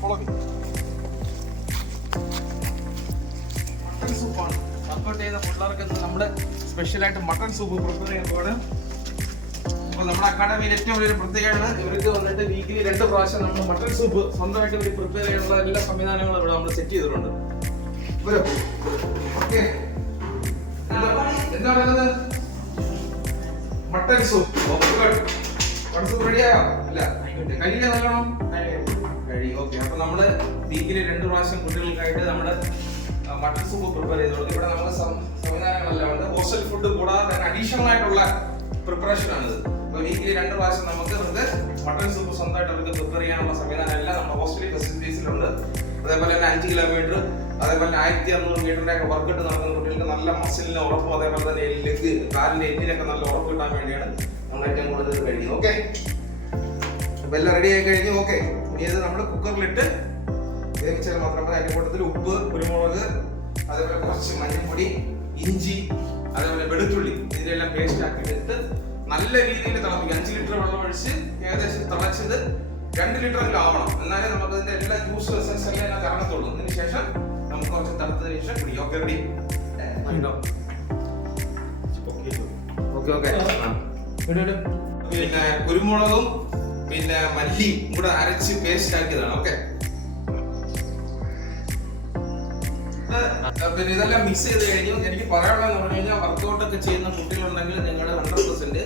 follow me. Mutton സൂപ്പാണ്. Workout ചെയ്ത പിള്ളേർക്ക് നമ്മുടെ സ്പെഷ്യലായിട്ട് മട്ടൺ സൂപ്പ് പ്രിപ്പയർ ചെയ്യുമ്പോൾ അപ്പോൾ നമ്മുടെ അക്കാഡമിയിൽ ഏറ്റവും വലിയൊരു പ്രത്യേകതയാണ് ഇവർക്ക് വന്നിട്ട് വീക്കിലി 2 പ്രാവശ്യം നമ്മൾ മട്ടൺ സൂപ്പ് സ്വന്തമായിട്ട് ഇവർ പ്രിപ്പയർ ചെയ്യാനുള്ള എല്ലാ സംവിധാനങ്ങളും ഇവിടെ നമ്മൾ സെറ്റ് ചെയ്തിട്ടുണ്ട്. ഓക്കെ, എന്താ പറയുന്നത്? Mutton soup. മട്ടൺ സൂപ്പ് റെഡിയായോ? അല്ല, കഴിയില്ല, നല്ലോണം കഴി. ഓക്കെ, അപ്പൊ നമ്മള് വീക്കിലി 2 പ്രാവശ്യം കുട്ടികൾക്കായിട്ട് നമ്മുടെ മട്ടൺ സൂപ്പ് പ്രിപ്പയർ ചെയ്ത് കൊടുക്കും. ഇവിടെ നമുക്ക് സംവിധാനങ്ങളെല്ലാം ഉണ്ട്. ഹോസ്റ്റൽ ഫുഡ് കൂടാതെ അഡീഷണൽ ആയിട്ടുള്ള പ്രിപ്പറേഷൻ ആണിത്. അപ്പൊ വീക്കിലി 2 പ്രാവശ്യം നമുക്ക് ഇവർക്ക് മട്ടൺ സൂപ്പ് സ്വന്തമായിട്ട് അവർക്ക് പ്രിപ്പയർ ചെയ്യാനുള്ള സംവിധാനം എല്ലാം നമ്മുടെ ഹോസ്റ്റലിൽ ഫെസിലിറ്റീസിലുണ്ട്. അതേപോലെ തന്നെ 5 കിലോമീറ്റർ അതേപോലെ 1600 മീറ്ററിന്റെ ഒക്കെ വർക്കൗട്ട് നടക്കുന്ന കുട്ടികൾക്ക് നല്ല മസിലിന് ഉറപ്പും അതേപോലെ തന്നെ ലെഗ് കാലിന്റെ എല്ലിനൊക്കെ നല്ല ഉറപ്പ് കിട്ടാൻ വേണ്ടിയാണ് നമ്മൾ ഏറ്റവും കൂടുതൽ കഴിക്കുന്നത്. ഓക്കെ, അപ്പൊ എല്ലാം റെഡി ആയി കഴിഞ്ഞു. ഓക്കെ, ഇനി ഇത് നമ്മൾ കുക്കറിലിട്ട് വേവിച്ചാൽ മാത്രം മതി. അതിന്റെ കൂട്ടത്തിൽ ഉപ്പ്, കുരുമുളക്, അതേപോലെ കുറച്ച് മഞ്ഞൾപ്പൊടി, ഇഞ്ചി, അതേപോലെ വെളുത്തുള്ളി ഇതിനെല്ലാം പേസ്റ്റ് ആക്കിയിട്ട് നല്ല രീതിയിൽ തിളപ്പിക്കുക. 5 ലിറ്റർ വെള്ളം ഒഴിച്ച് ഏകദേശം തിളച്ചത് 2 ലിറ്ററെങ്കിലും ആവണം. എന്നാലേ നമുക്ക് ഇതിന്റെ എല്ലാ ജ്യൂസ് എസൻസ് എല്ലാം കറങ്ങത്തുള്ളൂ. അതിന് ശേഷം നമുക്ക് കുറച്ച് തണുത്തതിന് ശേഷം കുടിക്കാം. Okay, ready? പിന്നെ കുരുമുളകും പിന്നെ മല്ലിയും കൂടെ അരച്ച് പേസ്റ്റ് ആക്കിയതാണ്. ഓക്കെ, പിന്നെ ഇതെല്ലാം മിക്സ് ചെയ്ത് കഴിഞ്ഞു. എനിക്ക് പറയാനുള്ളതെന്ന് പറഞ്ഞു കഴിഞ്ഞാൽ വർക്കൗട്ട് ഒക്കെ ചെയ്യുന്ന കുട്ടികളുണ്ടെങ്കിൽ നിങ്ങൾ 100%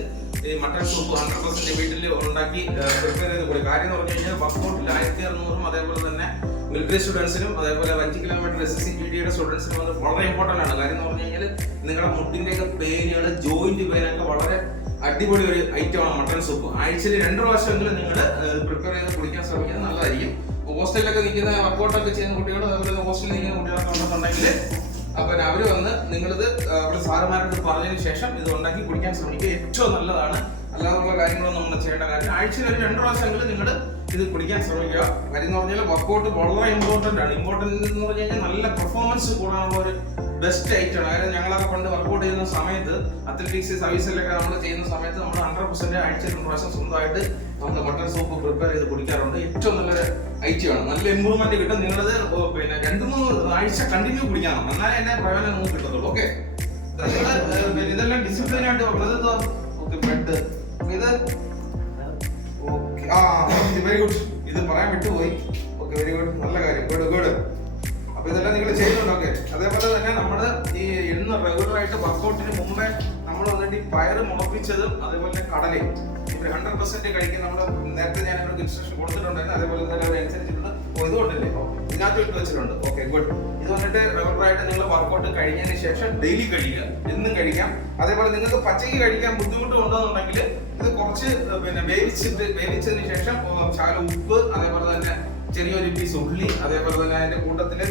ഈ മട്ടൺ സൂപ്പ് 100% വീട്ടിൽ ഉണ്ടാക്കി പ്രിപ്പയർ ചെയ്ത് കൊടുക്കും. കാര്യം എന്ന് പറഞ്ഞു കഴിഞ്ഞാൽ വർക്കൗട്ടിൽ 1600 അതേപോലെ തന്നെ മിലിറ്ററി സ്റ്റുഡൻസിനും അതേപോലെ 5 കിലോമീറ്റർ SSC GDയുടെ സ്റ്റുഡൻസിനും അത് വളരെ ഇമ്പോർട്ടൻ്റ് ആണ്. കാര്യം എന്ന് പറഞ്ഞു കഴിഞ്ഞാൽ നിങ്ങളുടെ മുട്ടിൻ്റെയൊക്കെ പെയിനുകൾ, ജോയിന്റ് പെയിനൊക്കെ വളരെ അടിപൊളി ഒരു ഐറ്റമാണ് മട്ടൺ സൂപ്പ്. ആഴ്ചയിൽ 2 പ്രാവശ്യമെങ്കിലും നിങ്ങൾ പ്രിപ്പയർ ചെയ്ത് കുടിക്കാൻ ശ്രമിക്കുന്നത് നല്ലതായിരിക്കും. ഹോസ്റ്റലിലൊക്കെ നിൽക്കുന്ന വർക്കൗട്ടൊക്കെ ചെയ്യുന്ന കുട്ടികൾ അതേപോലെ ഹോസ്റ്റലിൽ നിൽക്കുന്ന കുട്ടികളൊക്കെ ഉണ്ടെന്നുണ്ടെങ്കിൽ അപ്പം അവർ വന്ന് നിങ്ങളിത് അവിടെ സാറുമാരോട് പറഞ്ഞതിന് ശേഷം ഇത് ഉണ്ടാക്കി കുടിക്കാൻ ശ്രമിക്കുക. ഏറ്റവും നല്ലതാണ്. അല്ലാതുള്ള കാര്യങ്ങളൊന്നും നമ്മൾ ചെയ്യേണ്ട കാര്യം. ആഴ്ചയിൽ ഒരു 2 പ്രാവശ്യമെങ്കിലും നിങ്ങൾ ഇത് കുടിക്കാൻ ശ്രമിക്കുക. കാര്യം എന്ന് പറഞ്ഞാൽ വർക്കൗട്ട് വളരെ ഇമ്പോർട്ടൻ്റ് ആണ്. ഇമ്പോർട്ടൻ്റ് എന്ന് പറഞ്ഞു കഴിഞ്ഞാൽ നല്ല പെർഫോമൻസ് കൂടാനുള്ള ഒരു ബെസ്റ്റ് ഐറ്റമാണ്. അതായത് ഞങ്ങളൊക്കെ പണ്ട് വർക്കൗട്ട് ചെയ്യുന്ന സമയത്ത് അത്ലറ്റിക്സ് സർവീസിലൊക്കെ നമ്മൾ ചെയ്യുന്ന സമയത്ത് നമ്മൾ 100% ആഴ്ചയിൽ 2 പ്രാവശ്യം സ്വന്തമായിട്ട് നമ്മൾ മട്ടൺ സൂപ്പ് പ്രിപ്പയർ ചെയ്ത് കുടിക്കാറുണ്ട്. ഏറ്റവും നല്ലൊരു ഐറ്റമാണ്. നല്ല ഇമ്പ്രൂവ്മെന്റ് കിട്ടും. നിങ്ങളത് പിന്നെ 2-3 ആഴ്ച കണ്ടിന്യൂ കുടിക്കണം. എന്നാലേ എന്നെ പ്രയോജനം നിങ്ങൾക്ക് കിട്ടത്തുള്ളൂ. ഓക്കെ, ഇതെല്ലാം ഡിസിപ്ലിൻ ആയിട്ട് ബ്രെഡ് ഇത് വെരി ഗുഡ്. ഇത് പറയാൻ വിട്ടുപോയി. ഓക്കെ, വെരി ഗുഡ്, നല്ല കാര്യം. ഗുഡ്. അപ്പൊ ഇതെല്ലാം നിങ്ങൾ ചെയ്യുന്നുണ്ട്. ഓക്കെ, അതേപോലെ തന്നെ നമ്മുടെ ഈ ഇന്ന് റെഗുലർ ആയിട്ട് വർക്കൗട്ടിന് മുമ്പേ നമ്മൾ വന്നിട്ട് ഈ പയറ് മുളപ്പിച്ചതും അതേപോലെ കടലയും 100% കഴിക്കും. നമ്മൾ നേരത്തെ ഞാൻ ഇവർക്ക് ഇൻസ്ട്രക്ഷൻ കൊടുത്തിട്ടുണ്ടായിരുന്നു. അതേപോലെ തന്നെ അവരനുസരിച്ചിട്ടുണ്ട്. ഇതുകൊണ്ടല്ലേ ഇതിനകത്ത് ഇട്ട് വെച്ചിട്ടുണ്ട്. Okay, good. ഇത് വന്നിട്ട് റെഗുലർ ആയിട്ട് നിങ്ങൾ വർക്കൗട്ട് കഴിഞ്ഞതിന് ശേഷം ഡെയിലി കഴിക്കുക. എന്നും കഴിക്കാം. അതേപോലെ നിങ്ങൾക്ക് പച്ചയ്ക്ക് കഴിക്കാൻ ബുദ്ധിമുട്ട് ഉണ്ടെന്നുണ്ടെങ്കിൽ ഇത് കുറച്ച് പിന്നെ വേവിച്ചതിന് ശേഷം ശകല ഉപ്പ്, അതേപോലെ തന്നെ ചെറിയൊരു പീസ് ഉള്ളി, അതേപോലെ തന്നെ അതിന്റെ കൂട്ടത്തില്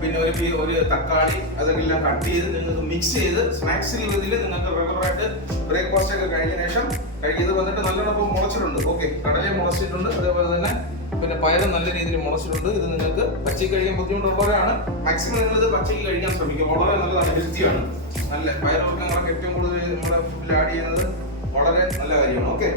പിന്നെ ഒരു തക്കാളി അതെല്ലാം കട്ട് ചെയ്ത് നിങ്ങൾക്ക് മിക്സ് ചെയ്ത് സ്നാക്സ് രീതിയിൽ നിങ്ങൾക്ക് റെഗുലർ ആയിട്ട് ബ്രേക്ക്ഫാസ്റ്റ് ഒക്കെ കഴിഞ്ഞ ശേഷം കഴിക്കുന്നത് വന്നിട്ട് നല്ലോണം മുളച്ചിട്ടുണ്ട്. ഓക്കെ, കടലയും മുളച്ചിട്ടുണ്ട്. അതേപോലെ തന്നെ പിന്നെ പയറും നല്ല രീതിയിൽ മുളച്ചിട്ടുണ്ട്. ഇത് നിങ്ങൾക്ക് പച്ചയ്ക്ക് കഴിക്കാൻ ബുദ്ധിമുട്ടുള്ളവരാണ്. മാക്സിമം നിങ്ങൾ ഇത് പച്ചയ്ക്ക് കഴിക്കാൻ ശ്രമിക്കുക. വളരെ നല്ലതാണ്, ഹെൽത്തിയാണ്. നല്ല പയറുവർഗ്ഗങ്ങളൊക്കെ ഏറ്റവും കൂടുതൽ നമ്മുടെ ഫുഡിൽ ആഡ് ചെയ്യുന്നത് വളരെ നല്ല കാര്യമാണ്. ഓക്കെ.